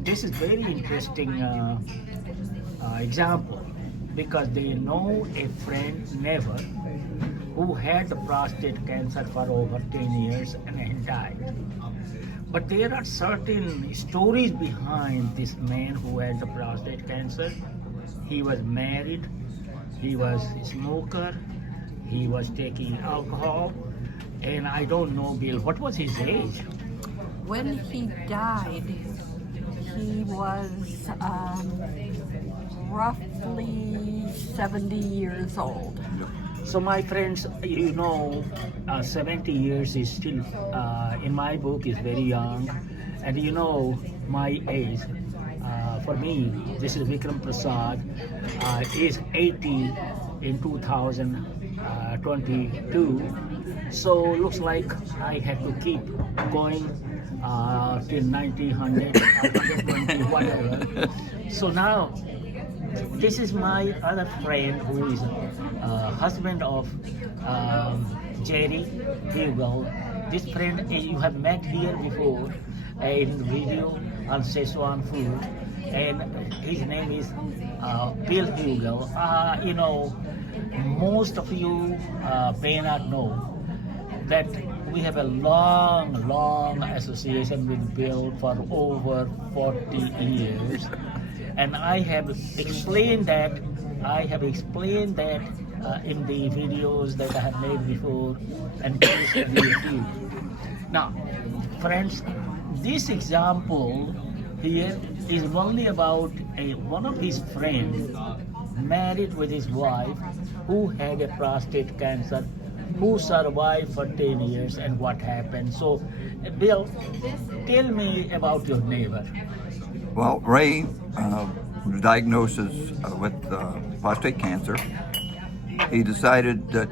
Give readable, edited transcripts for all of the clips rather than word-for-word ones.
this is very interesting example because they know a friend never who had the prostate cancer for over 10 years and he died. But there are certain stories behind this man who had the prostate cancer. He was married, he was a smoker, he was taking alcohol, and I don't know, Bill, what was his age? When he died, he was roughly 70 years old. So my friends, 70 years is still, in my book, is very young. And my age, for me, this is Vikram Prasad, is 80 in 2022. So looks like I had to keep going till 90, 100, 120, whatever. So now, this is my other friend who is husband of Jerry Hugel. This friend you have met here before in video on Szechuan food, and his name is Bill Hugel. Most of you may not know that we have a long association with Bill for over 40 years. And I have explained that in the videos that I have made before and placed on YouTube. Now, friends, this example here is only about one of his friends married with his wife who had a prostate cancer, who survived for 10 years and what happened. So, Bill, tell me about your neighbor. Well, Ray was diagnosed with prostate cancer. He decided that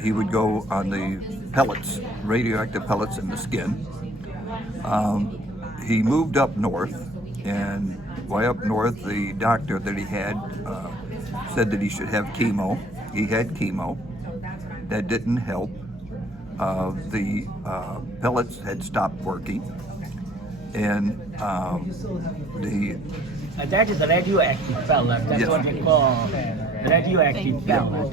he would go on the pellets, radioactive pellets in the skin. He moved up north, and way up north, the doctor that he had said that he should have chemo. He had chemo. That didn't help. The pellets had stopped working. And that is the radioactive pellet. That's Yes. what they call radioactive pellet.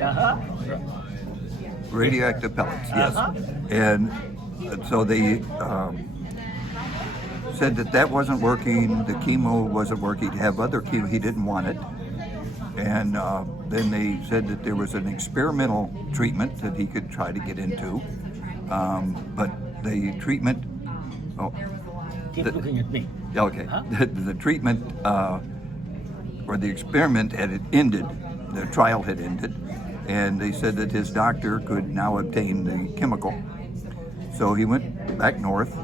Radioactive pellets, yes. Uh-huh. And so they said that wasn't working. The chemo wasn't working. He'd have other chemo. He didn't want it. And then they said that there was an experimental treatment that he could try to get into. But the treatment... Keep looking at me. Okay. Huh? The treatment or the experiment had ended. The trial had ended, and they said that his doctor could now obtain the chemical. So he went back north,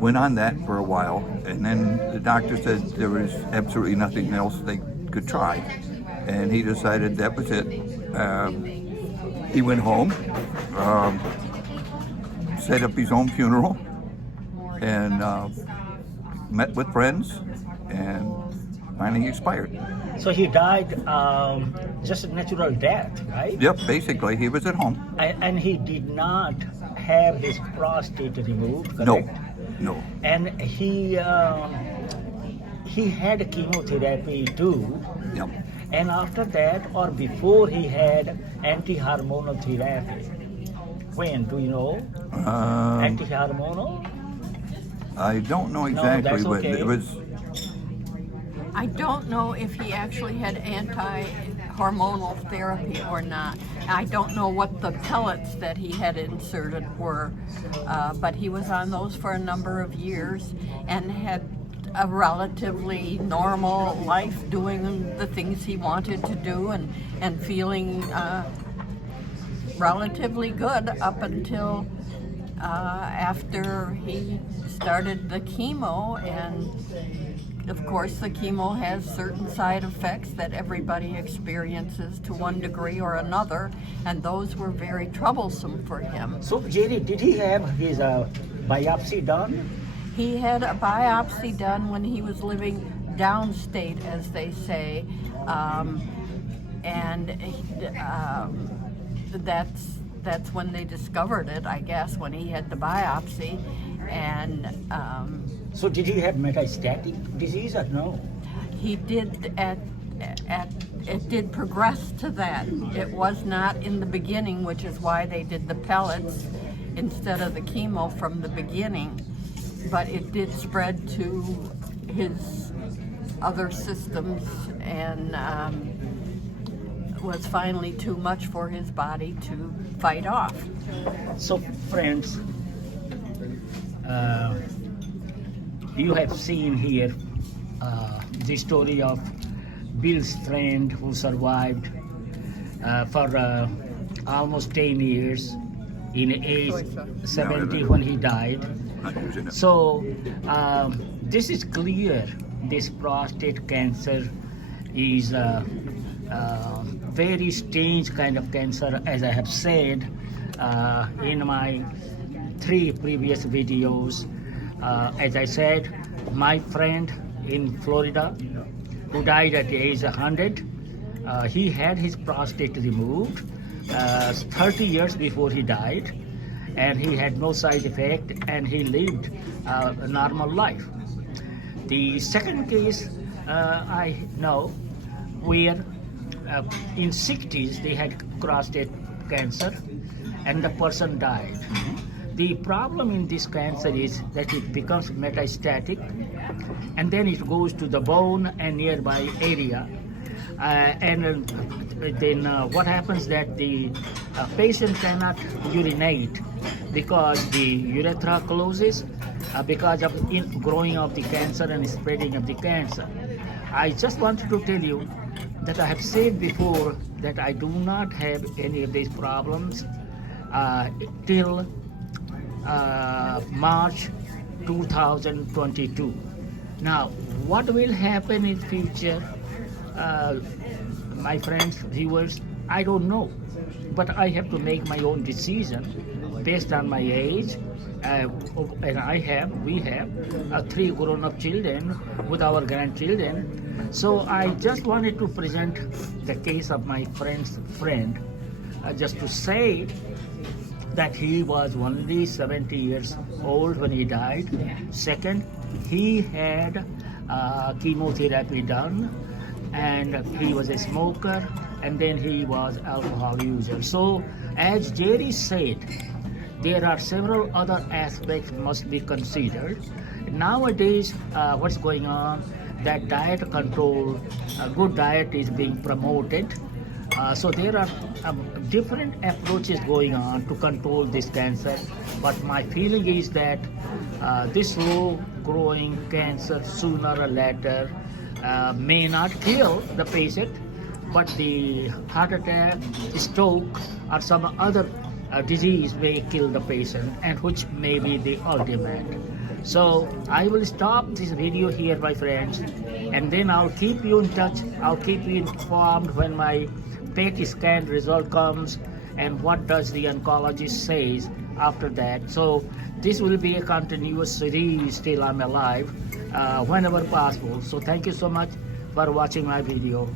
went on that for a while, and then the doctor said there was absolutely nothing else they could try, and he decided that was it. He went home, set up his own funeral, and met with friends, and finally expired. So he died just a natural death, right? Yep, basically he was at home. And he did not have his prostate removed, correct? No. And he had chemotherapy too. Yep. And after that, or before, he had anti-hormonal therapy. When, do you know? Anti-hormonal? I don't know exactly that's when. okay. It was. I don't know if he actually had anti-hormonal therapy or not. I don't know what the pellets that he had inserted were, but he was on those for a number of years and had a relatively normal life, doing the things he wanted to do and feeling relatively good up until after he started the chemo. And of course the chemo has certain side effects that everybody experiences to one degree or another, and those were very troublesome for him. So, Jerry, did he have his biopsy done? He had a biopsy done when he was living downstate, as they say, and that's when they discovered it, I guess, when he had the biopsy. And So did he have metastatic disease or no? He did it did progress to that. It was not in the beginning, which is why they did the pellets instead of the chemo from the beginning, but it did spread to his other systems and was finally too much for his body to fight off. So friends, you have seen here the story of Bill's friend who survived for almost 10 years in age 70 when he died. Not using it. So this is clear, this prostate cancer is a very strange kind of cancer, as I have said in my 3 previous videos. As I said, my friend in Florida who died at the age of 100, he had his prostate removed 30 years before he died, and he had no side effect and he lived a normal life. The second case I know where in 60s they had prostate cancer and the person died. The problem in this cancer is that it becomes metastatic and then it goes to the bone and nearby area. And then what happens that the patient cannot urinate because the urethra closes because of growing of the cancer and spreading of the cancer. I just wanted to tell you that I have said before that I do not have any of these problems till March 2022. Now, what will happen in future, my friends, viewers, I don't know. But I have to make my own decision based on my age. And we have 3 grown-up children with our grandchildren. So I just wanted to present the case of my friend's friend, just to say that he was only 70 years old when he died. Second, he had chemotherapy done, and he was a smoker, and then he was alcohol user. So as Jerry said, there are several other aspects must be considered. Nowadays, what's going on, that diet control, good diet is being promoted. So there are different approaches going on to control this cancer, but my feeling is that this slow growing cancer sooner or later may not kill the patient, but the heart attack, stroke, or some other disease may kill the patient, and which may be the ultimate. So I will stop this video here, my friends, and then I'll keep you in touch. I'll keep you informed when my PET scan result comes and what does the oncologist says after that. So this will be a continuous series till I'm alive, whenever possible. So thank you so much for watching my video.